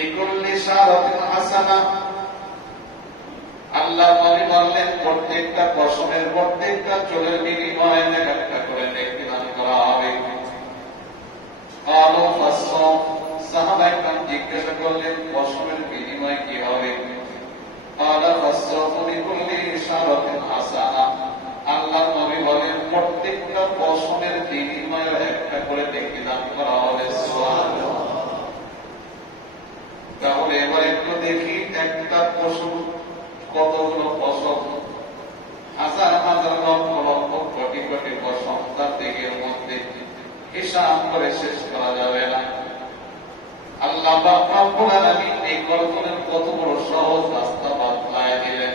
বিকুল্লি শারাতিন হাসানা, আল্লাহ নবী বললেন প্রত্যেকটা পশমের প্রত্যেকটা চুলের বিনিময়ে একটা করে নেকি দান করা হবে। আলো ফাসসাম, সাহাবায়ে কেরাম জিজ্ঞাসা করলেন পশমের বিনিময়ে কি হবে? আলা ফাসসাম বিকুল্লি শারাতিন হাসানা, আল্লাহ নবী বলেন প্রত্যেকটা পশমের বিনিময়ে একটা করে নেকি দান করা হবে। সুবহানাল্লাহ। তাহলে এবার একটু দেখি একটা পশম কতগুলো পশম, হাজার হাজার লক্ষ লক্ষ কোটি কোটি পশম, তার দিকের মধ্যে হিসাব করে শেষ করা যাবে না। আল্লাহ পাক রব্বুল আলামিন এই কল্পনার কত বড় সহজ রাস্তা বাতলায় দিলেন।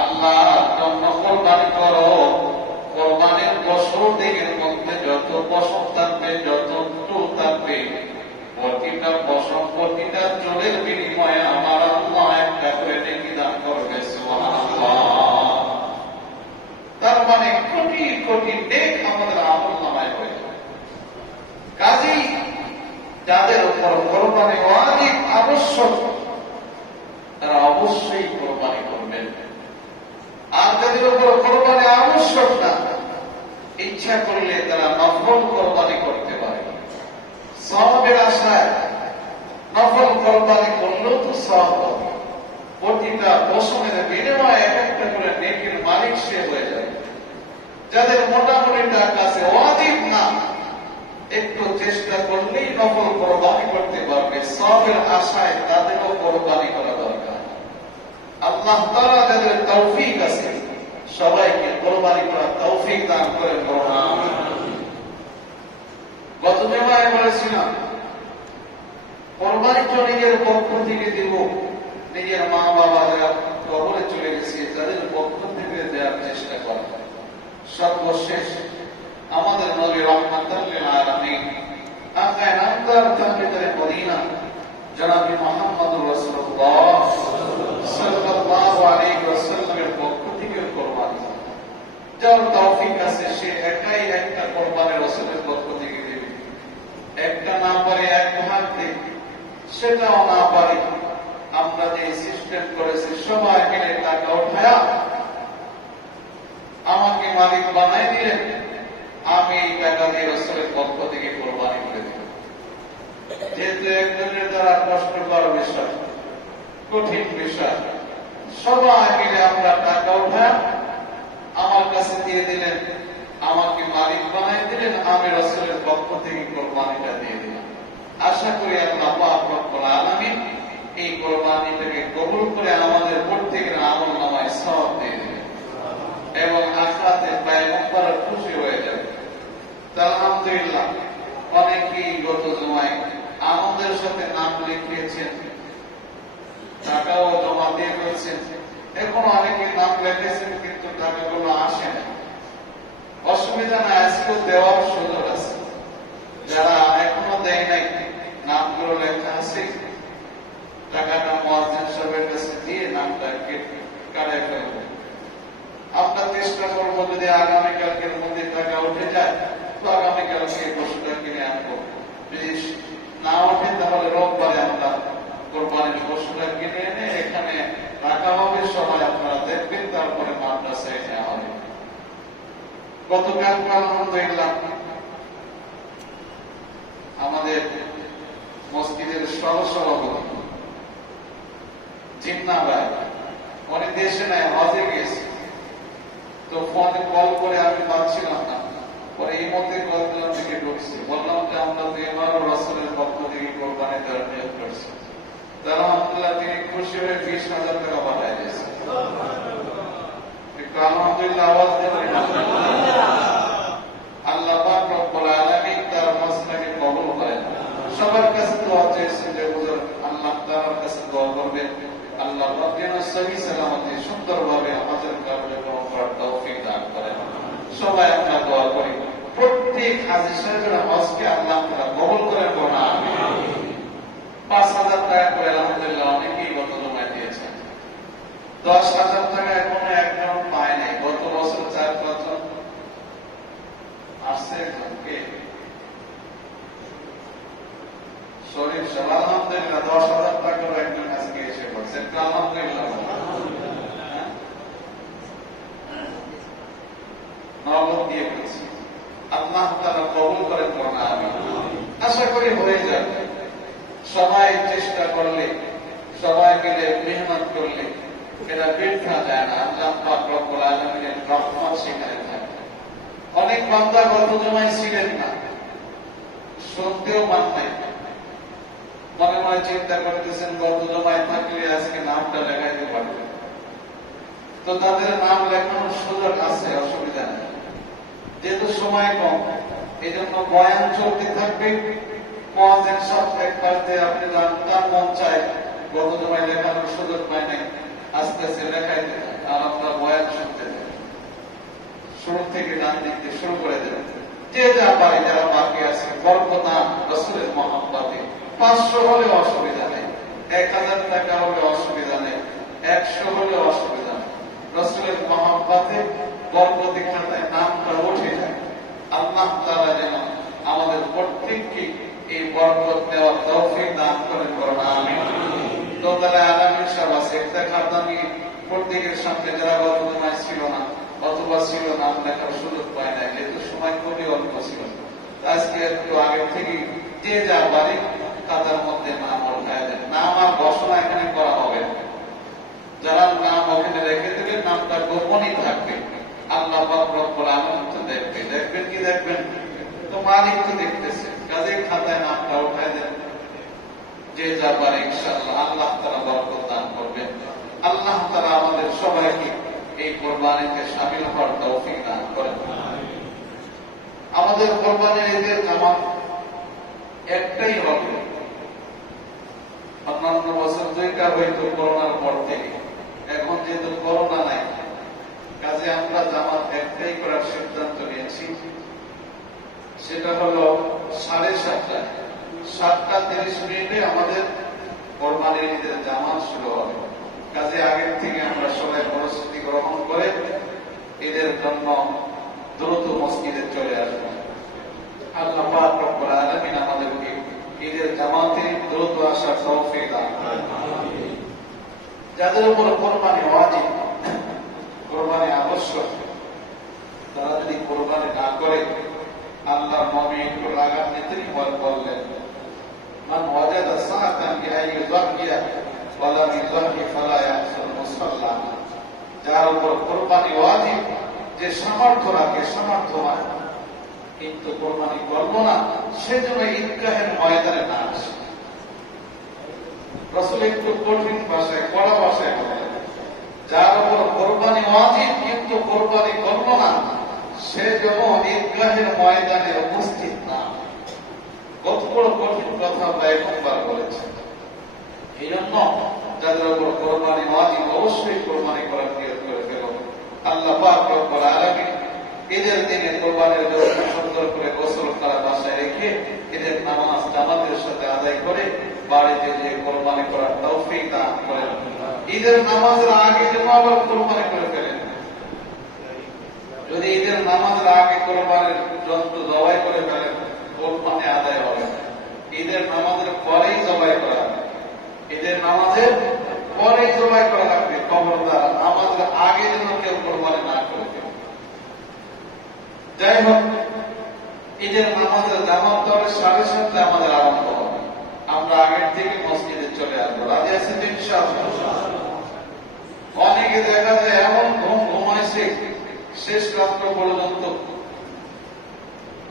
আল্লাহ জন্য কোরবানি করো, কোরবানির পশুর দিকের মধ্যে যত পশম থাকবে, যত চুল থাকবে, প্রতিটা পশম প্রতিটা চুলের বিনিময়ে আমার আল্লাহ একটা করে নেকি দান করবে। সুবহানাল্লাহ। তার মানে কোটি কোটি নেক আমাদের আমলনামায় হয়ে যাবে। কাজেই যাদের উপর কোরবানি ওয়াজিব আবশ্যক, তারা অবশ্যই কোরবানি করবেন। আর যাদের উপর কোরবানি আবশ্যক না, ইচ্ছা করলে তারা নফল কোরবানি করতে পারে। সওয়াবের আশায় নফল কোরবানি করলেও তো সওয়াব হবে। প্রতিটা পশমের বিনিময়ে এক একটা করে নেকির মালিক সে হয়ে যাবে। যাদের মোটামুটি টাকা আছে, ওয়াজিব না, একটু চেষ্টা করলেই নফল কোরবানি করতে পারবে। সওয়াবের আশায় তাদেরও কোরবানি করা দরকার। আল্লাহ তাআলা যাদের তৌফিক আছে সবাইকে কোরবানি করার তৌফিক দান করেন। গত জুমায় বলেছিলাম কোরবানি তো নিজের পক্ষ থেকে দিব, নিজের মা বাবা যারা কবরে চলে গেছে তাদের পক্ষ থেকে দেওয়ার চেষ্টা করা। সর্বশেষ আমাদের নবী রাহমাতাল লিল আলামিন আকায়ে নামদার তাকবীরে মদিনা জনাব মুহাম্মদুর রাসূলুল্লাহ সাল্লাল্লাহু আলাইহি ওয়াসাল্লামের পক্ষ থেকে কোরবানি, যার তৌফিক আছে সে একাই একটা কোরবানি রাসূলের পক্ষ থেকে দেবে। একটা না পারে এক ভাগ দেবে, সেটাও না পারে আমরা যে সিস্টেম করেছি সবাই মিলে টাকা উঠায়া আমাকে মালিক বানাই দিলেন, আমি এই টাকা দিয়ে রাসূলের পক্ষ থেকে কোরবানি করে দেব। যেহেতু একজনের দ্বারা কষ্টকর বিষয়, কঠিন বিষয়, সবাই মিলে আমরা টাকা উঠায়া আমার কাছে দিয়ে দিলেন, আমাকে মালিক বানাই দিলেন, আমি রাসূলের পক্ষ থেকে কোরবানিটা দিয়ে দিলাম। আশা করি আল্লাহ পাক রব্বুল আলামিন এই কোরবানিটাকে কবুল করে আমাদের প্রত্যেকের আমলনামায় সওয়াব দিয়ে দিবেন এবং আখিরাতে পয়গম্বর খুশি হয়ে যাবে। আলহামদুলিল্লাহ, অনেকেই গত জুমায় আনন্দের সাথে নাম লিখিয়েছেন, টাকাও জমা দিয়ে ফেলছেন। এখন অনেকে নাম লেখেছেন কিন্তু টাকাগুলো আসে না। অসুবিধা না, আজকেও দেওয়ার সুযোগ আছে। যারা এখনো দেয় নাই নামগুলো লেখা আছে, টাকাটা মুয়াজ্জিন সাহেবের কাছে দিয়ে নামটা কাটে ফেলবো। আমরা চেষ্টা করবো যদি আগামীকালকের মধ্যে টাকা উঠে যায় তো আগামীকালকে পশুটা কিনে আনবো। যদি না ওঠে তাহলে রোববারে আমরা কোরবানির পশুটা কিনে এনে এখানে রাখা হবে, সবাই আপনারা দেখবেন, তারপরে মাদ্রাসায় নেওয়া হবে। গতকাল আলহামদুলিল্লাহ আমাদের মসজিদের সহসভাপতি জিন্না ভাই, উনি দেশে নাই, হজে গেছে। তো ফোনে কল করে আমি পাচ্ছিলাম না, পরে এই মধ্যে কলকাতা থেকে ঢুকছি, বললাম যে আমরা তো এবারও রাসূলের পক্ষ থেকে কোরবানি দেওয়ার নিয়োগ করছি। আলহামদুলিল্লাহ তিনি খুশি হয়ে 20,000 টাকা পাঠাই দিয়েছে। একটু আলহামদুলিল্লাহ আওয়াজ দেবেন। আল্লাহ পাক রব্বুল আলামিন তার মাসলাকে কবুল করেন। সবার কাছে দোয়া চেয়েছেন যে হুজুর আল্লাহ তাআলার কাছে দোয়া করবেন, আল্লাহ পাক যেন সহি সালামতে সুন্দরভাবে আমাদের কার্যক্রম করার তৌফিক দান করেন। সবাই আমরা দোয়া করি প্রত্যেক হাজী সাহেবের হজকে আল্লাহ তাআলা কবুল করেন। বলুন আমিন। 5,000 টাকা করে আলহামদুলিল্লাহ অনেকেই গত জমায় দিয়েছেন। 10,000 টাকা এখনো একজন পায় নাই। গত বছর 4-5 জন আসছে। একজনকে শরীফ হিসাব। আলহামদুলিল্লাহ 10,000 টাকার একজন আজকে এসে পড়ছে, আলহামদুলিল্লাহ নগদ দিয়ে ফেলছি। আল্লাহ তাআলা কবুল করেন করোনা। আমি আশা করি হয়ে যাবে। সবাই চেষ্টা করলে, সবাই মিলে মেহনত করলে এরা বৃথা যায় না। আল্লাহ পাক রব্বুল আলামিনের রহমত সেখানে থাকে। অনেক বান্দা গত জমায় ছিলেন না, শুনতেও মান নাই, মনে মনে চিন্তা করতেছেন গত জমায় থাকলে আজকে নামটা লেখাইতে পারবে। তো তাদের নাম লেখানোর সুযোগ আছে, অসুবিধা নেই। যেহেতু সময় কম, এই জন্য বয়ান চলতে থাকবে। মুয়াজ্জিন সাহেব একবার দিয়ে আপনি তার মন চায় গত জমায় লেখানোর সুযোগ পায় নাই, আস্তে আস্তে লেখাইতে থাকে আর আপনার বয়ান শুনতে থাকে। শুরু থেকে গান দিতে শুরু করে দেবেন। যে যা পারে, যারা বাকি আছে বরকত রাসূলের মহব্বতে 500 হলে অসুবিধা নেই, 1000 টাকা হলে অসুবিধা নেই, 100 হলে অসুবিধা নেই। রাসূলের মহব্বতে বরকতি খাতায় নামটা উঠে যায়। আল্লাহ তাআলা যেন আমাদের প্রত্যেককে এই বরকত দেওয়ার তৌফিক দান করেন করুন, আমিন। তো তাহলে আলামিন সাহেব আছে, একটা খাতা নিয়ে প্রত্যেকের সামনে যারা গত জমায় ছিল না অথবা ছিল নাম লেখার সুযোগ পায় না, যেহেতু সময় খুবই অল্প ছিল, আজকে একটু আগে থেকে যে যা পারে খাতার মধ্যে নাম ওঠায় দেন। নাম আর ঘোষণা এখানে করা হবে না। যারা নাম ওখানে রেখে দেবেন নামটা গোপনই থাকবে। আল্লাহ পাক রব্বুল আলামিন তো দেখবে, দেখবেন কি দেখবেন তো মালিক তো দেখতেছে। কাজে খাতায় নামটা উঠায় দেন, যে যা পারে ইনশাআল্লাহ আল্লাহ তাআলা বরকত দান করবেন। আল্লাহ তাআলা আমাদের সবাইকে এই কোরবানিতে শামিল হওয়ার তৌফিক দান করেন। আমাদের কোরবানির ঈদের নামাজ একটাই হবে। অন্যান্য বছর 2টা হইতো করোনার পর থেকে, এখন যেহেতু করোনা নাই, কাজে আমরা জামাত একটাই করার সিদ্ধান্ত নিয়েছি। সেটা হলো 7:30টায়, 7:30 আমাদের কোরবানির ঈদের জামাত শুরু হবে। কাজে আগের থেকে আমরা সবাই প্রস্তুতি গ্রহণ করে ঈদের জন্য দ্রুত মসজিদে চলে আসবো। আল্লাহ পাক রব্বুল আলামিন আমাদেরকে ঈদের জামাতে দ্রুত আসার তৌফিক দান করেন। যাদের উপর কোরবানি ওয়াজিব, কোরবানি আবশ্যক, তারা যদি কোরবানি না করে আল্লাহর নবী একটু লাগামে বললেন, মান ওয়াজাদা সাআতান লিআইয়ুযাহিয়া ওয়া লাম ইযাহি ফালা ইয়াহসুল মুসাল্লা। যার উপর কোরবানি ওয়াজিব, যে সামর্থ্য রাখে, সামর্থ্যবান, কিন্তু কোরবানি করবো না, সেজন্য ঈদগাহের ময়দানে না আসে। রাসূল একটু কঠিন ভাষায়, কড়া ভাষায় বলেন, যার উপর কোরবানি ওয়াজিব কিন্তু কোরবানি করবো না, সেজন্য ঈদগাহের ময়দানে উপস্থিত না। কত বড় কঠিন কথা আমরা একবার বলেছেন। এই জন্য যাদের উপর কোরবানি ওয়াজিব অবশ্যই কোরবানি করার নিয়ত করে ফেল। আল্লাহ পাক রব্বুল আলামিন ঈদের দিনে কোরবানির জন্য সুন্দর করে গোসল করা বাসায় রেখে ঈদের নামাজ জামাতের সাথে আদায় করে বাড়িতে যে কোরবানি করার তৌফিক দান করেন। ঈদের নামাজের আগে যেন আবার কোরবানি করে ফেলেন। যদি ঈদের নামাজের আগে কোরবানির জন্তু জবাই করে ফেলেন, কোরবানি আদায় হবে। ঈদের নামাজের পরেই জবাই করা হবে। ঈদের নামাজের পরেই জবাই করা লাগবে। খবরদার নামাজের আগে যেন কেউ কোরবানি না করে ফেলে। যাই হোক, ঈদের নামাজের জামাত হবে 7:30টায় আমাদের আরম্ভ হবে। আমরা আগের থেকে মসজিদে চলে আসবো। রাজি আছেন ইনশাআল্লাহ? অনেকে দেখা যায় এমন ঘুমাইছে শেষ রাত্র পর্যন্ত,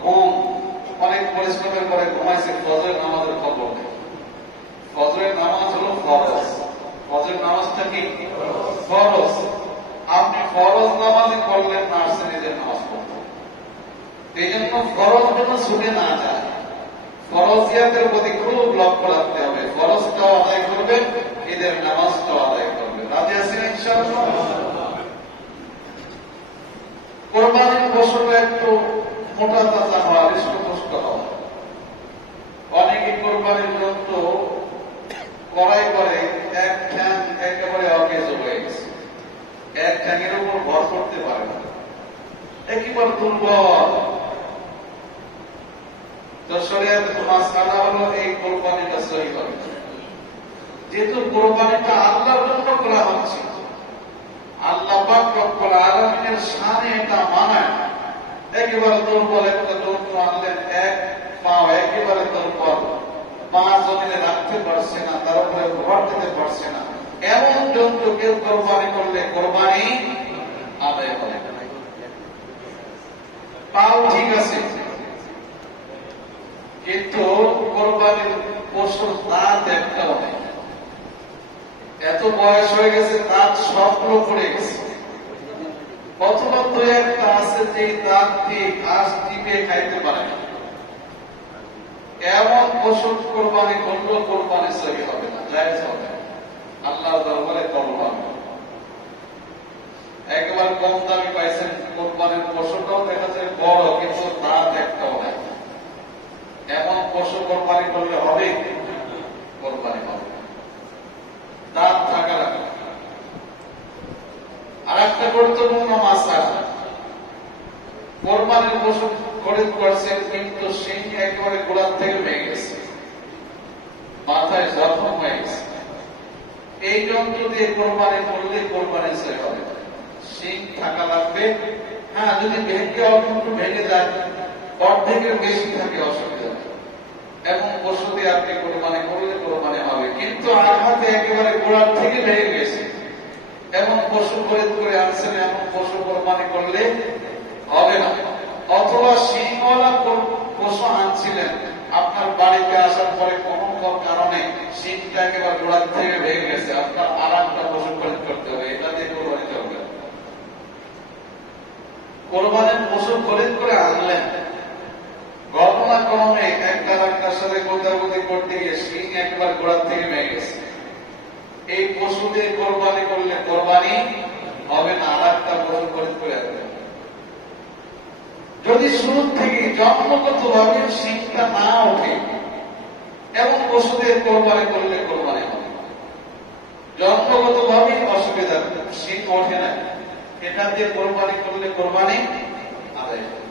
ঘুম অনেক পরিশ্রমের পরে ঘুমাইছে, ফজরের নামাজের খবর নেই। ফজরের নামাজ হলো ফরজ। ফজরের নামাজটা কি ফরজ? আপনি ফরজ নামাজই করলেন না, আসছেন ঈদের নামাজ পড়তে। এই জন্য ফরজ যেন ছুটে না যায়। ফরজিয়াতের প্রতি খুব লক্ষ্য রাখতে হবে। ফরজটাও আদায় করবেন, ঈদের নামাজটাও আদায় করবেন। রাজি আছেন ইনশাআল্লাহ? কোরবানির পশুটা একটু মোটা তাজা হওয়া, হৃষ্টপুষ্ট হওয়া। অনেকে কোরবানির জন্তু কড়াই করে এক ঠ্যাং একেবারে অকেজ হয়ে গেছে, এক ঠ্যাঙের উপর ভর করতে পারে না, একেবারে দুর্বল। তো তো শরীয়তের মাসআলা হলো এই কোরবানিটা সহিহ হবে। যেহেতু কোরবানিটা আল্লাহর জন্য করা হচ্ছে, আল্লাহ পাক রব্বুল আলামিনের শানে এটা মানায়। একেবারে দুর্বল একটা জন্তু আনলেন, এক পাও একেবারে দুর্বল, পা জমিনে রাখতে পারছে না, তার উপরে ভর দিতে পারছে না, এমন জন্তু কেউ কোরবানি করলে কোরবানি আদায় হবে। পাও ঠিক আছে, কিন্তু কোরবানির পশুর দাঁত একটাও নেই। এত বয়স হয়ে গেছে, দাঁত সবগুলো পড়ে গেছে। অথবা দু একটা আছে যে দাঁত দিয়ে ঘাস টিপে খাইতে পারে না, এমন পশু কোরবানি করলেও কোরবানি সহি হবে না, জায়েজ হবে না, আল্লাহর দরবারে কবুল হবে না। একবার কম দামি পাইছেন কোরবানির পশুটাও দেখা যায় বড়, কিন্তু দাঁত একটাও নাই, এমন পশু কোরবানি করলে হবে? কোরবানি হবে না, দাঁত থাকা লাগবে। আর একটা গুরুত্বপূর্ণ মাসআলা, কোরবানির পশু খরিদ করছেন কিন্তু শিং একেবারে গোড়ার থেকে ভেঙে গেছে, মাথায় জখম হয়ে গেছে, এই যন্ত্র দিয়ে কোরবানি করলে কোরবানি সহিহ হবে। শিং থাকা লাগবে। হ্যাঁ, যদি ভেঙে অল্প ভেঙে যায়, অর্ধেকের বেশি থাকে, অসুবিধা নেই, এবং পশু দিয়ে আপনি কোরবানি করলে কোরবানি হবে। কিন্তু আঘাতে একেবারে গোড়ার থেকে ভেঙে গেছে, এমন পশু খরিদ করে আনছেন, এমন পশু কোরবানি করলে হবে না। অথবা শিংওয়ালা পশু আনছিলেন, আপনার বাড়িতে আসার পরে কোন কারণে শিংটা একেবারে গোড়ার থেকে ভেঙে গেছে, আপনার আর একটা পশু খরিদ করতে হবে, এটা দিয়ে কোরবানি করবে। কোরবানির পশু খরিদ করে আনলেন, ঘটনাক্রমে একটা রাস্তার সাথে গোদাগুদি করতে গিয়ে শিং একেবারে গোড়ার থেকে ভেঙে গেছে, এই পশু দিয়ে কোরবানি করলে কোরবানি হবে না, আর একটা পশু খরিদ করে আনবে। যদি শুরু থেকে জন্মগত ভাবে শিংটা না ওঠে, এমন পশু দিয়ে কোরবানি করলে কোরবানি হবে। জন্মগত ভাবে অসুবিধা, শিং ওঠে না, এটা দিয়ে কোরবানি করলে কোরবানি আদায় হবে।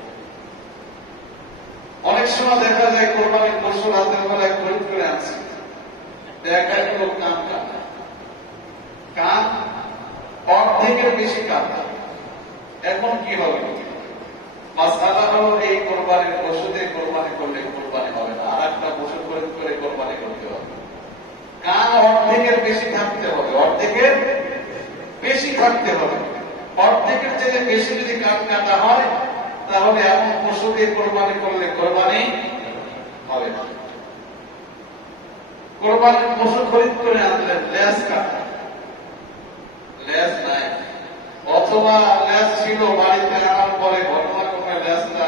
অনেক সময় দেখা যায় কোরবানির পশু রাতের বেলায় খরিদ করে আনছে, দেখা গেল কান কাটা, কান অর্ধেকের বেশি কাটা, এখন কি হবে? মাসআলা হলো এই কোরবানির পশু দিয়ে কোরবানি করলে কোরবানি হবে না, আর একটা পশু খরিদ করে কোরবানি করতে হবে। কান অর্ধেকের বেশি থাকতে হবে, অর্ধেকের বেশি থাকতে হবে, অর্ধেকের থেকে বেশি যদি কান কাটা হয়, তাহলে এমন পশু দিয়ে কোরবানি করলে কোরবানি হবে না। কোরবানির পশু খরিদ করে আনলেন, লেজ কাটা, লেজ নাই, অথবা লেজ ছিল, বাড়িতে আনার পরে ঘটনাক্রমে লেজটা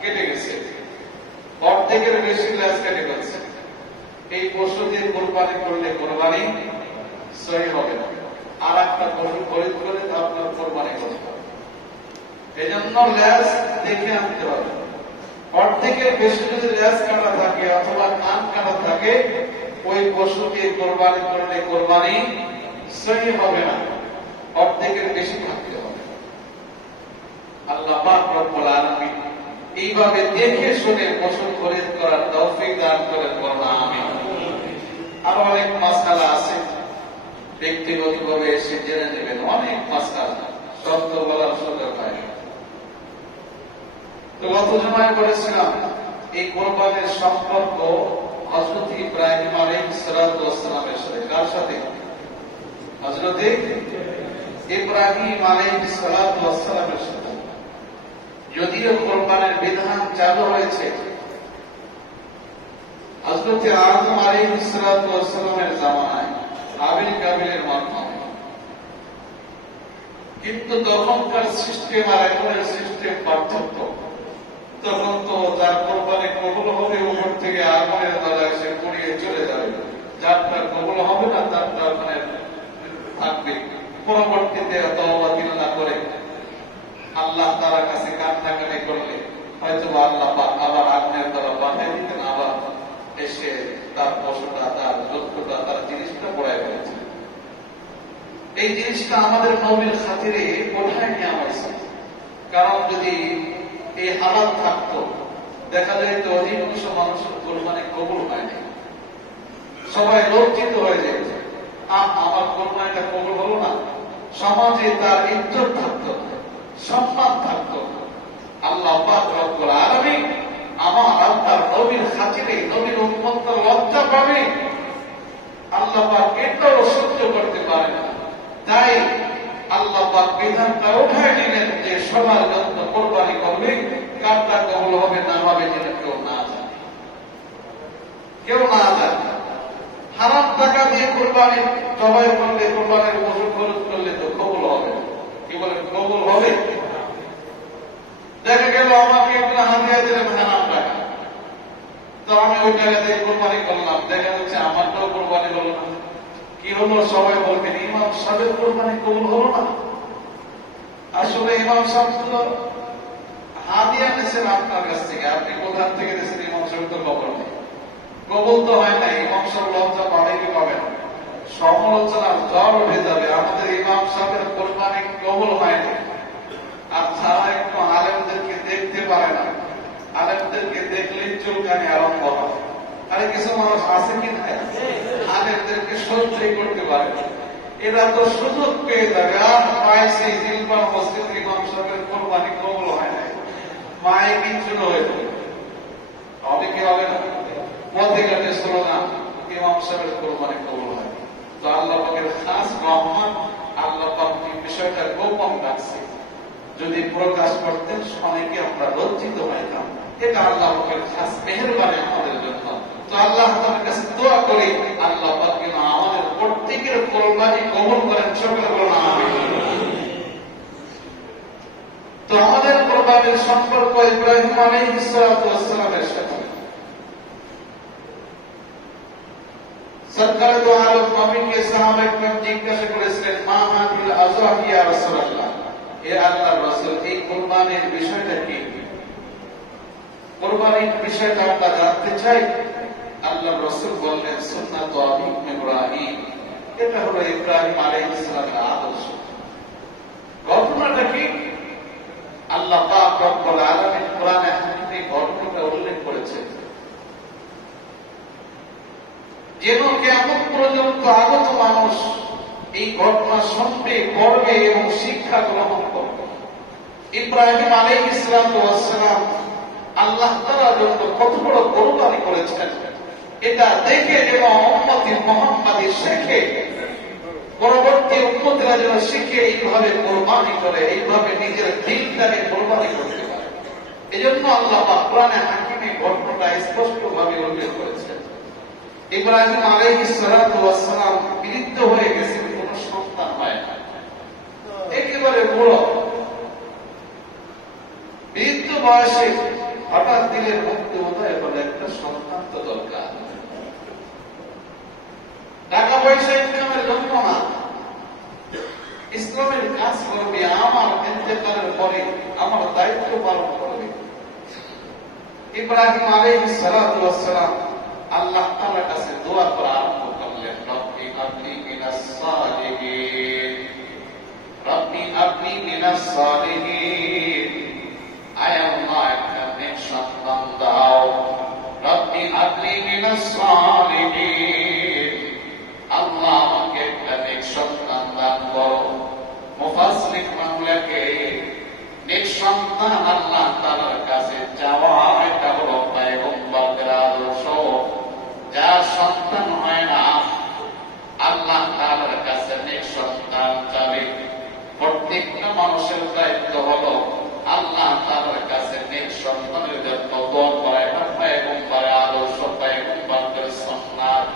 কেটে গেছে, অর্ধেকের বেশি লেজ কেটে গেছে, এই পশু দিয়ে কোরবানি করলে কোরবানি সহিহ হবে না, আর একটা পশু খরিদ করে আপনার কোরবানি করতে হবে। এই জন্য লেজ দেখে আনতে হবে। অর্ধেকের বেশি যদি লেজ কাটা থাকে অথবা কান কাটা থাকে, ওই পশু দিয়ে কোরবানি করলে কোরবানি সহিহ হবে না, অর্ধেকের বেশি থাকতে হবে। আল্লাহ পাক রব্বুল আলামিন এইভাবে দেখে শুনে পশু খরিদ করার তৌফিক দান করেন, বলুন আমিন। আরো অনেক মাসআলা আছে, ব্যক্তিগতভাবে এসে জেনে নেবেন, অনেক মাসআলা, শব্দ বলার সুযোগ হয়। তো গত জুমায় বলেছিলাম এই কোরবানির সম্পর্ক হযরত ইব্রাহিম আলাইহিস সালাতু ওয়াস সালামের সাথে। কার সাথে? হযরত ইব্রাহিম আলাইহিস সালাতু ওয়াস সালামের সাথে। যদিও কোরবানির বিধান চালু হয়েছে হযরত আদম আলাইহিস সালাতু ওয়াস সালামের জামানায়, হাবিল কাবিলের মাধ্যমে, কিন্তু তখনকার সিস্টেম আর এখনের সিস্টেম পার্থক্য। তখন তো যার কোরবানি কবুল হবে উপর থেকে আগুনের দ্বারা এসে পুড়িয়ে চলে যাবে, যারটা কবুল হবে না তারটা ওখানে থাকবে। পরবর্তীতে তওবা দিনা করে আল্লাহ তাআলার কাছে কান্নাকাটি করলে হয়তো আল্লাহ পাক আবার আগুনের দ্বারা পাঠিয়ে দিতেন, আবার এসে তার পশুটা, তার যন্ত্রটা, তার জিনিসটা পড়ায় ফেলেছে। এই জিনিসটা আমাদের নবীর খাতিরে কোথায় নেওয়া হয়েছে? কারণ যদি এই হালাল থাকতো দেখা যায় তো অধিকাংশ মানুষের কোরবানি কবুল হয়নি। সবাই লজ্জিত হয়ে যায়, আমার কোরবানিটা কবুল হলো না। সমাজে তার ইজ্জত থাকতো, সম্মান থাকতো। আল্লাহ পাক রব্বুল আলামিন আমার আপনার নবীর খাতিরে, নবীর উম্মতের লজ্জা পাবে, আল্লাহ পাক এটাও সহ্য করতে পারে না। তাই আল্লাহ পাক বিধানটা উঠায় নিলেন যে সবার জন্য কোরবানি করবে, কারটা কবুল হবে না হবে যেটা কেউ না জানে, কেউ না জানে। হারাম টাকা দিয়ে কোরবানি জবাই করলে, কোরবানির পশু খরচ করলে তো কবুল হবে। কি বলে কবুল হবে? দেখা গেল আমাকে একটা হাদিয়া দিলেন হারাম টাকা, তো আমি ওই টাকা দিয়ে কোরবানি করলাম, দেখা যাচ্ছে আমারটাও কোরবানি হলো না। কি হলো? সবাই বলবেন ইমাম সাহেবের কোরবানি কবুল হলো না। আসলে ইমাম সাহেব তো হাদিয়া নিয়েছেন আপনার কাছ থেকে, আপনি কোথা থেকে দিয়েছেন ইমাম সাহেব তো খবর নেই, কবুল তো হয় না। ইমাম সাহেব লজ্জা পাবে কি পাবে না? সমালোচনার জ্বর উঠে যাবে, আমাদের ইমাম সাহেবের কোরবানি কবুল হয়নি। আর যারা একটু আলেমদেরকে দেখতে পারে না, আলেমদেরকে দেখলেই চুলকানি আরম্ভ হয়। আরে কিছু মানুষ আছে কি না আলেমদেরকে সহ্যই করতে পারে না, এরা তো সুযোগ পেয়ে যাবে। আর পাইছে জিলপার মসজিদ ইমাম সাহেবের কোরবানি কবুল হয় না, মায়ে কিচ্ছু হয়ে যাবে। অনেকে হবে না পথে ঘাটে স্লোগান ইমাম সাহেবের কোরবানি কবুল হয়। তো আল্লাহ পাকের খাস রহমান, আল্লাহ পাক বিষয়টা গোপন রাখছে। যদি প্রকাশ করতেন অনেকে আমরা লজ্জিত হইতাম। এটা আল্লাহ পাকের খাস মেহেরবানি আমাদের জন্য। তো আল্লাহ তাআলার কাছে দোয়া করি, আল্লাহ পাক যেন আমাদের প্রত্যেকের কোরবানি কবুল করেন। সকলে বলুন আমিন। তো আমাদের কোরবানির সম্পর্ক ইব্রাহিম আলাইহিস সালাতু ওয়াস সালামের সাথে। সরকার দো আলম নবীকে সাহাবায়ে কেরাম জিজ্ঞাসা করেছিলেন, মা হাদিল আযওয়াহি ইয়া রাসূলুল্লাহ, এ আল্লাহর রাসূল এই কুরবানির বিষয়টা কি? কুরবানির বিষয়টা আমরা জানতে চাই। আল্লাহর রাসূল বললেন, সুন্নাত আবি ইব্রাহিম, এটা হলো ইব্রাহিম আলাইহিস সালামের আদর্শ। ঘটনাটা কি? আল্লাহ পাক রব্বুল আলামিন কোরআনে হাকিমে ঘটনাটা উল্লেখ করেছেন যেন কিয়ামত পর্যন্ত আগত মানুষ এই ঘটনা শুনবে, পড়বে এবং শিক্ষা গ্রহণ করবে। ইব্রাহিম আলাইহিস সালাম আল্লাহ তাআলার জন্য কত বড় কোরবানি করেছেন, এটা দেখে যেন উম্মতে মুহাম্মাদি শিখে, পরবর্তী উম্মতেরা যেন শিখে এইভাবে কোরবানি করে, এইভাবে নিজের দিনটাকে কোরবানি করতে পারে। এই জন্য আল্লাহ পাক কোরআনে হাকিমে ঘটনাটা স্পষ্টভাবে উল্লেখ করেছেন। ইব্রাহিম আলাইহিস সালাম বৃদ্ধ হয়ে গেছেন, কোন সন্তান হয় না, একেবারে বুড়ো। বৃদ্ধ বয়সে হঠাৎ দিলের মধ্যে উদয় হলো একটা সন্তান তো দরকার। টাকা পয়সা ইনকামের জন্য না, ইসলামের কাজ করবে, আমার ইন্তেকালের পরে আমার দায়িত্ব পালন করবে। ইব্রাহিম আলাইহিস সালাম আল্লাহ তাআলার কাছে দোয়া করা আরম্ভ করলেন, রব্বি হাবলি মিনাস সালিহিন, রব্বি হাবলি মিনাস সালিহিন, আয় আল্লাহ একটা নেক সন্তান দাও, রব্বি হাবলি মিনাস সালিহিন, আল্লাহ আমাকে একটা নেক সন্তান দান করো। মুফাসসিরিন বাংলাকে নেক সন্তান আল্লাহ তাআলার কাছে চাওয়া, এটা হলো পয়গম্বরদের আদর্শ। যার সন্তান হয় না আল্লাহ তাআলার কাছে নেক সন্তান চাবে। প্রত্যেকটা মানুষের দায়িত্ব হলো আল্লাহ তাআলার কাছে নেক সন্তানের জন্য দোয়া করা। এটা পয়গম্বরের আদর্শ, পয়গম্বরদের সুন্নাত।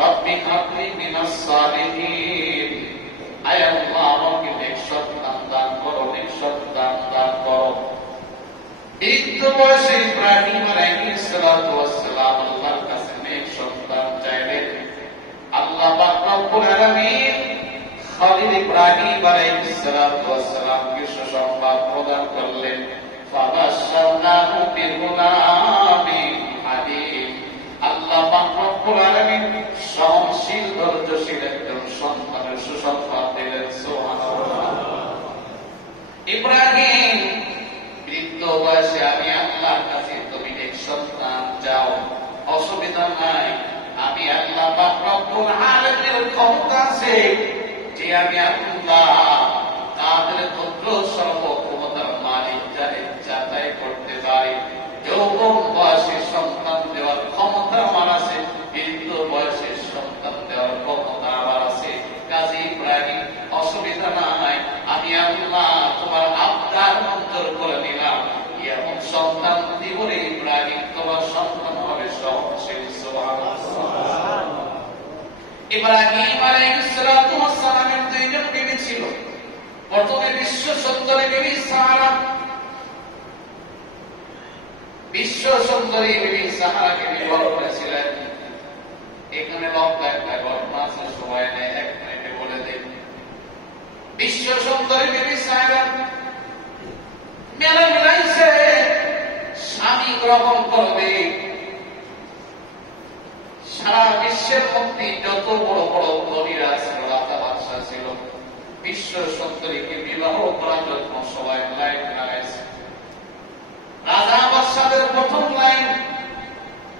রব্বি হাবলি মিনাস সালিহিন, আয় আল্লাহ আমাকে নেক সন্তান দান করো, নেক সন্তান দান করো। বৃদ্ধ বয়সে ইব্রাহিম আলাইহিস সালাম আল্লাহর কাছে নেক সন্তান চাইলেন। আল্লাহ পাক রব্বুল আলামিন খলিল ইব্রাহিম আলাইহিস সালামকে সুসংবাদ প্রদান করলেন, ফাবাশশারনাহু বিগুলামিন হালিম। আল্লাহ পাক রব্বুল আলামিন সহনশীল, ধৈর্যশীল একজন সন্তানের সুসংবাদ দিলেন। সুবহানাল্লাহ। ইব্রাহিম বৃদ্ধ বয়সে, আমি আল্লাহর কাছে তুমি অসুবিধা নাই, আমি আল্লাহ পাক রব্বুল আলামিনের ক্ষমতা আছে যে আমি আল্লাহ তাদের পুত্র সর্বক্ষমতার মালিক যারে যাচাই করতে পারি। যৌবন বয়সে সন্তান দেওয়ার ক্ষমতা আমার আছে, বৃদ্ধ বয়সে সন্তান দেওয়ার ক্ষমতা আমার আছে। কাজী ইব্রাহিম অসুবিধা নাই, আমি আল্লাহ তোমার আবদার মঞ্জুর করে নিলাম, এমন সন্তান দিব রে ইব্রাহিম, তোমার সন্তান হবে সহনশীল। সুবহানাল্লাহ। ইব্রাহিম আলাইহিস সালাতু ওয়াস সালামের দুইজন বিবি ছিল। প্রথমে বিশ্ব সুন্দরী বিবি সারা, বিশ্ব সুন্দরী বিবি সাহারাকে বিবাহ করেছিলেন। এখানে লম্বা একটা ঘটনা আছে, সময় নেই, এক মিনিটে বলে দেই। বিশ্ব সুন্দরী বিবি সাহারা মেলা মিলাইছে, স্বামী গ্রহণ করবে। সারা বিশ্বের মধ্যে যত বড় বড় ধনীরা ছিল, রাজা বাদশা ছিল, বিশ্ব সুন্দরীকে বিবাহ করার জন্য সবাই লাইন লাগাইছে। রাজা বাদশাদের প্রথম লাইন,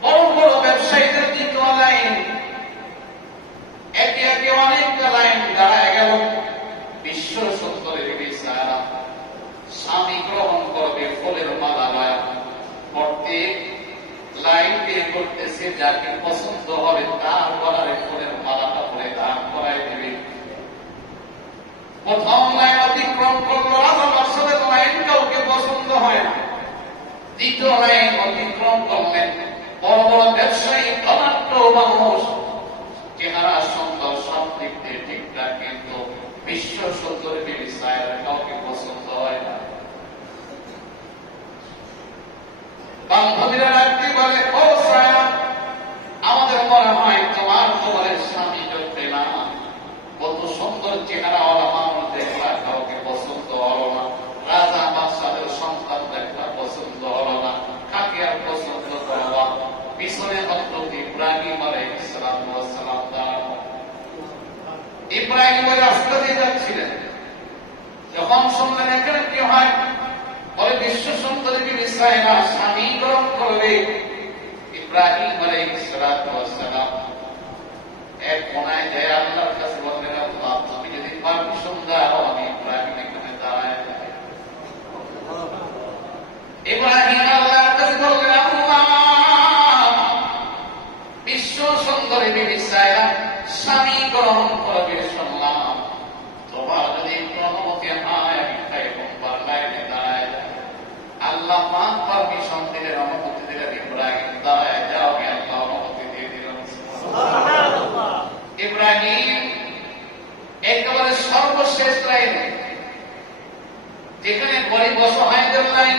বড় বড় ব্যবসায়ীদের দ্বিতীয় লাইন, একে একে অনেকটা লাইন দাঁড়ায় গেল। বিশ্ব সুন্দরী বিবি সারা স্বামী গ্রহণ করবে, ফুলের মালা লয়া প্রত্যেক লাইন দিয়ে করতেছে, যাকে পছন্দ হবে তার গলায় ফুলের মালাটা পরে দান করাই দেবে। প্রথম লাইন অতিক্রম করলো, রাজা বাদশাদের লাইন কাউকে পছন্দ হয় না। দ্বিতীয় লাইন অতিক্রম করলেন, বড় বড় ব্যবসায়ী, ধনাঢ্য মানুষ, চেহারা সুন্দর, সব দিক দিয়ে ঠিকঠাক, কিন্তু বিশ্ব সুন্দরী বিবি সায়রা কাউকে পছন্দ হয় না। বান্ধবীরা রাখতে বলে, ও সায়রা, আমাদের মনে হয় তোমার তোমার স্বামী জড়বে না, কত সুন্দর চেহারাওয়ালা মানুষ দেখলা, কাউকে পছন্দ হলো না। রাজা বাদশাদের সন্তান দেখলা, পছন্দ হলো না, কাকে আর পছন্দ করবা? পিছনে হযরত ইব্রাহিম আলাইহিস সালাম দাঁড়ানো। ইব্রাহিম ওই রাস্তা দিয়ে যাচ্ছিলেন, যখন শুনলেন এখানে কি হয়, বলে বিশ্ব সুন্দরী বিবি সায়রা স্বামী গ্রহণ করবে। ইব্রাহিম আলাইহিস সালাম এক কোনায় যায় আল্লাহর কাছে বললেন, আল্লাহ তুমি যদি পারমিশন দাও আমি ইব্রাহিম এখানে দাঁড়ায় যাই। ইব্রাহিম আল্লাহর কাছে বললেন, আল্লাহ বিশ্ব সুন্দরী বিবি সায়রা স্বামী গ্রহণ করবে শুনলাম, তোমার যদি একটু অনুমতি হয় আমি পয়গম্বর লাইনে দাঁড়ায় যাই। আল্লাহ পাক পারমিশন দিলেন, অনুমতি দিলেন, ইব্রাহিম দাঁড়ায় যাও, আমি আল্লাহ অনুমতি দিয়ে দিলাম। ইব্রাহিম একেবারে সর্বশেষ লাইনে, যেখানে গরিব অসহায়দের লাইন,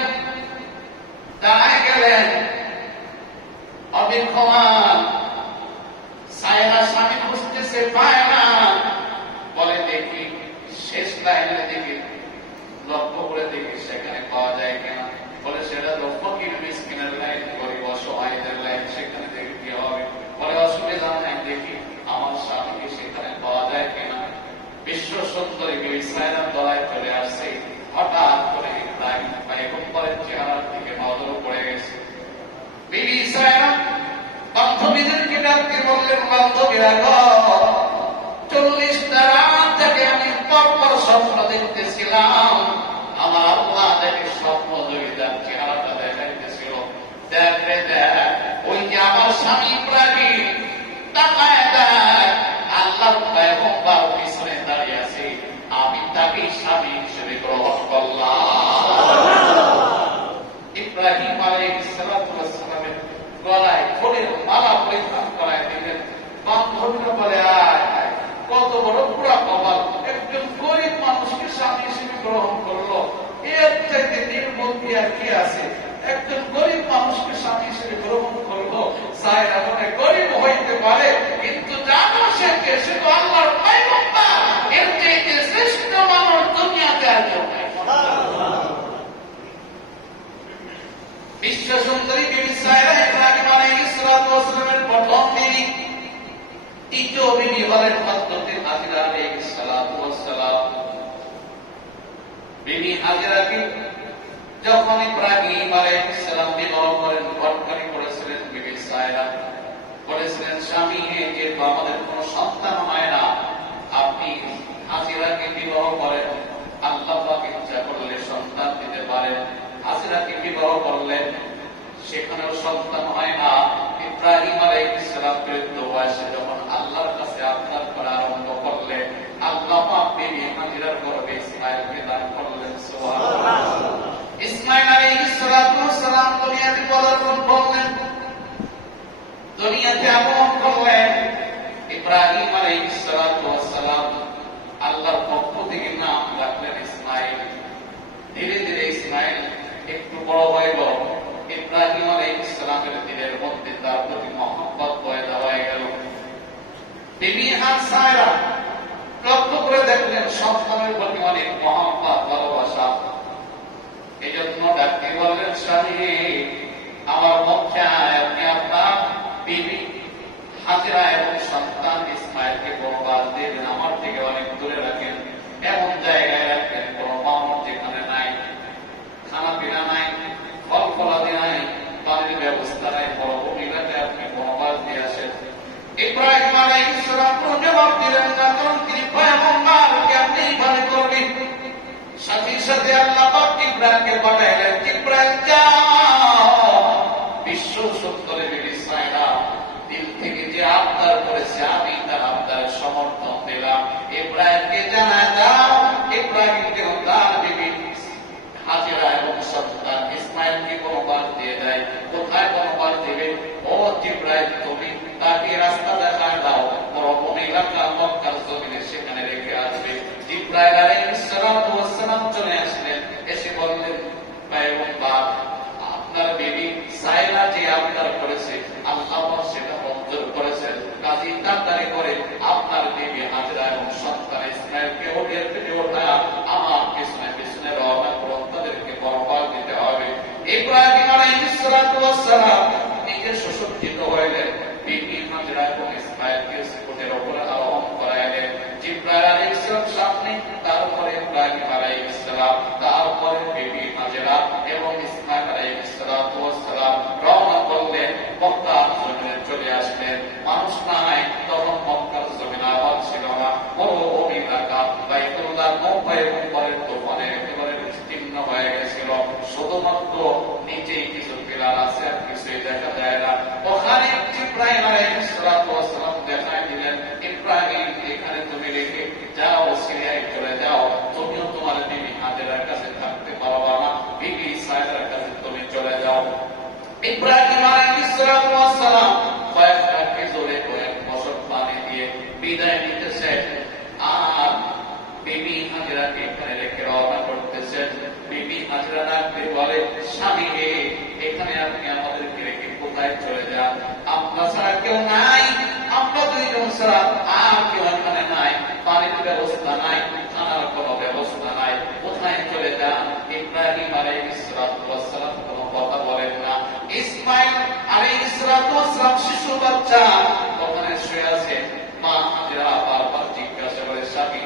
দাঁড়ায় গেলেন। অবিক্ষমান সায়রা স্বামী খুঁজতেছে, পায় না, বলে দেখি শেষ লাইনের দিকে লক্ষ্য করে দেখি সেখানে পাওয়া যায় কিনা। বলে সেটা তো ফকির মিসকিনের লাইন, গরিব অসহায়দের লাইন, সেখানে দেখি কি হবে। বলে অসুবিধা নাই, দেখি আমার স্বামীকে সেখানে পাওয়া যায় কিনা। বিশ্ব সুন্দরী বিবি সায়রা দলায় চলে আসছে। হঠাৎ করে ইব্রাহিম পয়গম্বরের চেহারার দিকে নজর পড়ে গেছে। বিবি সায়রা বান্ধবীদেরকে ডাকতে বললেন, বান্ধবীরা গো, 40টা রাত থেকে আমি পরপর স্বপ্ন দেখতেছিলাম, আমার আল্লাহ দেখে স্বপ্ন জড়িতার চেহারাটা দেখাইতেছিল। দেখবে দেখ, ওই যে আমার স্বামী ইব্রাহিম, তাকায় দেখ, আল্লাহর পয়গম্বর পিছনে দাঁড়িয়ে আছে, আমি তাকে স্বামী হিসেবে গ্রহণ করলাম। ইব্রাহিম আলাইহিস সালামের গলায় ফুলের মালা পরিধান করায় দিলেন। বান্ধবীরা বলে, আয় কত বড় পুরা কপাল, একজন গরিব মানুষকে স্বামী হিসেবে গ্রহণ করলো, এর চাইতে নির্মতি আর কি আছে? একজন গরিব মানুষকে স্বামী হিসেবে গ্রহণ করলো। সায়রা মনে গরিব হইতে পারে, কিন্তু জানো সে কে? সে তো আল্লাহর পয়গম্বর, এর চাইতে শ্রেষ্ঠ মানুষ দুনিয়াতে আর কেউ নাই। বিশ্ব সুন্দরী বিবি সায়রা ইব্রাহিম আলাইহিস সালামের প্রথম বিবি। দ্বিতীয় বিবি হলেন হযরত হাজরা আলাইহিস সালাম। বিবি হাজরাকে যখন ইব্রাহিম আলাইহিস সালাম বিবাহ করেন, ঘটকারি করেছিলেন বিবি সায়রা, যেহেতু আমাদের কোন সন্তান হয় না, আপনি হাজিরাকে বিবাহ করেন, আল্লাহ পাক ইচ্ছা করলে সন্তান দিতে পারেন। হাজিরাকে বিবাহ করলেন, সেখানেও সন্তান হয় না। ইব্রাহিম আলাইহিস সালাম বৃদ্ধ বয়সে যখন আল্লাহর কাছে আবদার করা আরম্ভ করলেন, আল্লাহ পাক বিবি হাজিরার গর্ভে ইসমাঈলকে দান করলেন। সুবহানাল্লাহ। ইসমাঈল আলাইহিস সালাম দুনিয়াতে পদার্পণ করলেন, দুনিয়াতে আগমন করলেন। ইব্রাহিম আলাইহিস সালাম আল্লাহর পক্ষ থেকে নাম রাখলেন ইসমাঈল। ধীরে ধীরে ইসমাঈল একটু বড় হয়ে গেল। ইব্রাহিম আলাইহিস সালামের দিলের মধ্যে তার প্রতি মহব্বত পয়দা হয়ে গেল। বিবি হাজরা লক্ষ্য করে দেখলেন সন্তানের প্রতি অনেক মহব্বত, ভালোবাসা। এই জন্য ডাকতে বললেন, স্বামী আমার পক্ষে আপনি আপনার বিবি হাজরা এবং সন্তান ইসমাঈলকে বরবাদ দেবেন, আমার থেকে অনেক দূরে রাখেন, এমন জায়গায় রাখেন কোন মানুষ যেখানে নাই, খানা পিনা নাই, ফল ফলাদি নাই, পানির ব্যবস্থা নাই, মরুভূমিতে আপনি বনবাস দিয়ে আসেন। ইব্রাহিম আলাইহিস সালাম কোনো জবাব দিলেন না, কারণ তিনি পয়গম্বরকে আপনি এইভাবে করবেন। সাথে সাথে আল্লাহ পাক ইব্রাহিমকে পাঠাইলেন, ইব্রাহিম যাও, বিশ্ব সুন্দরী বিবি সায়রা দিল থেকে যে আবদার করেছে আমি তার আবদারের সমর্থন দিলাম। ইব্রাহিমকে জানায় দাও, ইব্রাহিমকে তার বিবি হাজেরা এবং সন্তান ইসমাঈলকে বনবাস দিয়ে দেয়। কোথায় বনবাস দেবে? ও জিবরাইল, তুমি তাকে রাস্তা দেখায় দাও, মরুভূমি এলাকা মক্কার জমিনে সেখানে রেখে আসবে। জিবরাইল আলাইহিস সালাম চলে আসলেন, এসে বললেন, পয়গম্বর আপনার বিবি সায়রা যে আবদার করেছে আল্লাহ সেটা মঞ্জুর করেছেন, কাজী তাড়াতাড়ি করে আপনার বিবি হাজরা এবং সন্তান ইসমাঈলকে ওদের পেটে ওঠা আমার পিছনে পিছনে রওনা করুন, তাদেরকে বরবাদ দিতে হবে। ইব্রাহিম আলাইহিস সালাম নিজে সুসজ্জিত হইলেন, বিবি হাজরা এবং ইসমাঈলকে উটের উপরে আরোহণ করাইলেন। জিবরাইল আলাইহিস সালাম সামনে, তারপরে ইব্রাহিম আলাইহিস সালাম, তারপরে বিবি হাজরা এবং ইসমাঈল আলাইহিস সালাম রওনা করলেন, মক্কার জমিনে চলে আসলেন। মানুষ নাই তখন, মক্কার জমিন আবাদ ছিল না, মরুভূমি এলাকা, বাইতুল্লাহ পয়গম্বরের দোকানে একেবারে বিস্তীর্ণ হয়ে গেছিল, শুধুমাত্র নিচেই কিছু পিলার আছে, আর কিছুই দেখা যায় না। ওখানে ইব্রাহিম আলাইহিস সালাম দেখাই দিলেন, ইব্রাহিম এখানে তুমি রেখে যাও, সিরিয়ায় চলে যাও, তুমিও তোমার বিবি হাজেরার কাছে থাকতে পারবা না, বিবি সায়রার কাছে তুমি চলে যাও। ইব্রাহিম আলাইহিস সালাম কয়েকটা খেজুরে কয়েক বছর পানি দিয়ে বিদায় নিতেছেন, আর বিবি হাজেরাকে এখানে রেখে রওনা করতেছেন। বিবি হাজেরা ডাকতে বলে, স্বামী এখানে আপনি আমাদেরকে রেখে কোথায় চলে যান? আপনার ছাড়া কেউ নাই, আমরা দুইজন ছাড়া আর কেউ এখানে নাই, পানির ব্যবস্থা নাই, খানার কোনো ব্যবস্থা নাই, কোথায় চলে যান? ইব্রাহিম আলাইহিস সালাম কোনো কথা বলেন না। ইসমাঈল আলাইহিস সালাম শিশু বাচ্চা ওখানে শুয়ে আছে। মা হাজেরা বারবার জিজ্ঞাসা করে, স্বামী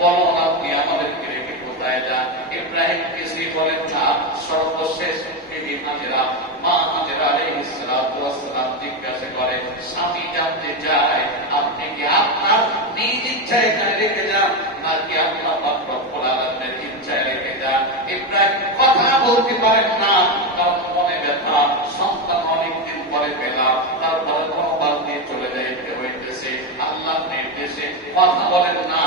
বলো আপনি আমাদেরকে রেখে কোথায় যান? ইব্রাহিম কিছুই বলেন না। সর্বশেষ বিবি হাজেরা, মা হাজেরা আলাইহিস সালাম জিজ্ঞাসা করে, স্বামী জানতে চায় আপনি কি আপনার নিজ ইচ্ছায় এখানে রেখে যান, নাকি আল্লাহ পাক রব্বুল আলামিনের ইচ্ছায় রেখে যান? ইব্রাহিম কথা বলতে পারেন না, কারণ মনে ব্যথা, সন্তান অনেকদিন পরে পেলাম, তারপরে বনবাস দিয়ে চলে যাইতে হইতেছে, আল্লাহর নির্দেশে কথা বলেন না।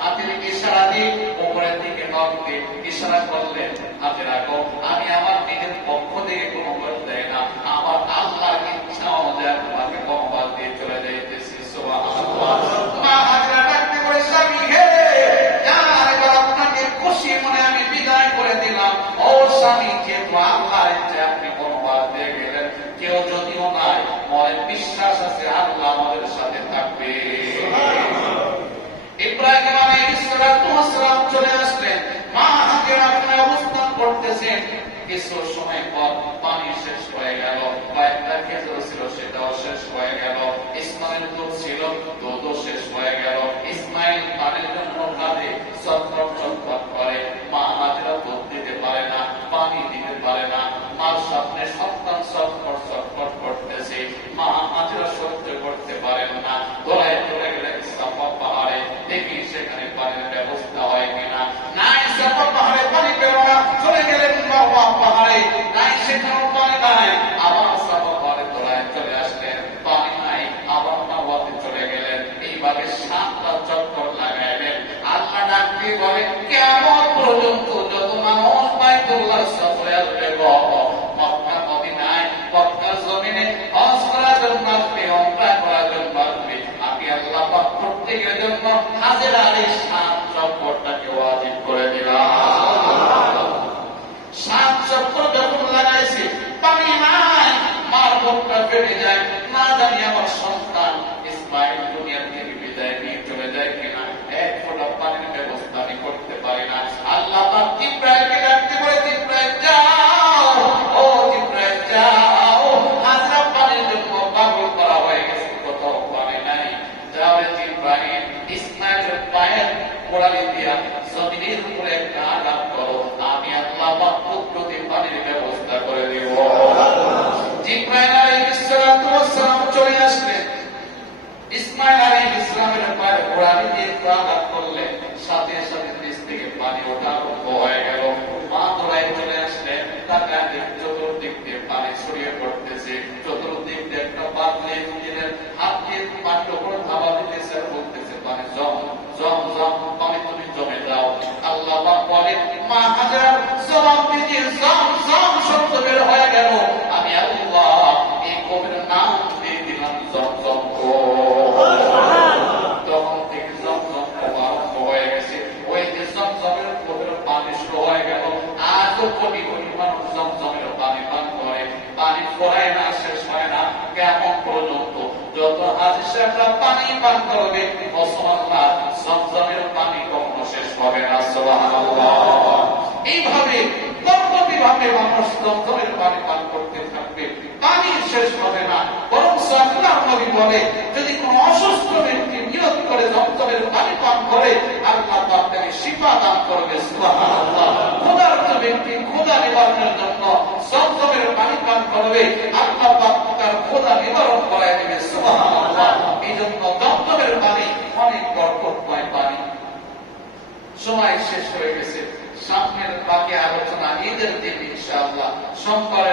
হাতের ইশারা দিয়ে উপরের দিকে নখ দিয়ে ইশারা করলেন, হাজেরা গো, আমি আমার নিজের পক্ষ থেকে কোনো বল দেয় না, আমার আল্লাহর ইচ্ছা অনুযায়ী তোমাকে বনবাস দিয়ে চলে যাইতেছি। সুবহানাল্লাহ। মা হাজেরা ডাকতে বলে, স্বামী হে, এবার আপনাকে খুশি মনে আমি বিদায় করে দিলাম। ও স্বামী, যেহেতু আল্লাহর ইচ্ছা আপনি বনবাস দিয়ে গেলেন, কেউ যদিও নাই, মনে বিশ্বাস আছে আল্লাহ আমাদের সাথে থাকবে। ইব্রাহিম আলাইহিস সালাম চলে আসলেন, মা হাজেরা অবস্থান করতেছেন। কিছু সময় পর পানি শেষ হয়ে গেল, কয়েকটা খেজুর ছিল সেটাও শেষ হয়ে গেল, ইসমাইল দুধ ছিল দুধও শেষ হয়ে গেল। ইসমাইল পানির জন্য কাঁদে, ছটফট ছটফট করে। মা হাজেরা দুধ দিতে পারে না, পানি দিতে পারে না। মার সামনে সন্তান ছটফট ছটফট করতেছে, মা হাজেরা সহ্য করতে পারেন না। এইভাবে 7টা চক্কর লাগাইলেন। আল্লাহ ডাক দিয়ে বলে, কিয়ামত পর্যন্ত যত মানুষ বাইতুল্লাহ সফরে আসবে, মক্কা মদিনায় মক্কার জমিনে হজ করার জন্য আসবে, উমরা করার জন্য আসবে, আমি আল্লাহ পাক প্রত্যেকের জন্য হাজের আলী 7 চক্করটাকে ওয়াজিব করে দিলাম। 7 চক্কর যখন লাগাইছে, পানি নাই, মার বুকটা ফেটে যায়, না জানি আমার সন্তান ইসমাইল দুনিয়া থেকে বিদায় নিয়ে চলে যায় কিনা, এক ফোঁটা পানির ব্যবস্থা আমি করতে পারি না। আল্লাহ পাক জিবরাইলকে ডাকতে বলে, জিবরাইল যাও, ও জিবরাইল যাও, হাজরা পানির জন্য পাগল করা হয়ে গেছে, কোথাও পানি নাই। যাও জিবরাইল, ইসমাইলের পায়ের গোড়ালি দিয়া জমিনের উপরে একটা আঘাত করো, আমি আল্লাহ পাক কুদরতি পানির ব্যবস্থা করে দেব। জিবরাইল আলাইহিস সালাম চলে আসলেন, ইসমাইল আলাইহিস সালামের পায়ের গোড়ালি দিয়ে আঘাত করলেন, সাথে সাথে নিচ থেকে পানি ওঠা আরম্ভ হয়ে গেল। মা দৌড়ায় চলে আসলেন, তাকায় চতুর্দিক দিয়ে পানি ছড়িয়ে পড়তেছে, চতুর্দিক দিয়ে একটা বাদলে দিলেন, হাত দিয়ে পানির উপর ধাবা দিতেছে আর বলতেছে, পানি জম জম জম, পানি তুমি জমে যাও। আল্লাহ পাক বলেন, মা হাজরা জবাব দিয়ে জম জম শব্দ বের হয়ে গেল, আমি আল্লাহ এই কবির নাম দিয়ে দিলাম জমজম। তখন থেকে জমজম আরম্ভ হয়ে গেছে, ওই যে জমজমের কবির পানি শুরু হয়ে গেল। আজও কোটি কোটি মানুষ জমজমের পানি পান করে, পানি ফোরায় না, শেষ হয় না, কেমন পর্যন্ত যত হাজি সাহেবরা পানি পান করবে, মুসলমানরা জমজমের পানি কখনো শেষ হবে না। সুবহানাল্লাহ। এইভাবে পরবর্তীভাবে মানুষ জমজমের পানি পান করতে থাকবে, পানি শেষ হবে না। বরং আল্লাহর নবী বলে, যদি কোন অসুস্থ ব্যক্তি নিয়ত করে জমজমের পানি পান করে, আল্লাহ পাক তাকে শিফা দান করবে। সুবহানাল্লাহ। ক্ষুধার্ত ব্যক্তি ক্ষুধা নিবারণের জন্য জমজমের পানি পান করবে, আল্লাহ পাক তার ক্ষুধা নিবারণ করায় দেবে। সুবহানাল্লাহ। এই জন্য জমজমের পানি অনেক বরকতময় পানি। সময় শেষ হয়ে গেছে, সামনের বাকি আলোচনা ঈদের দিন ইনশাআল্লাহ সোমবার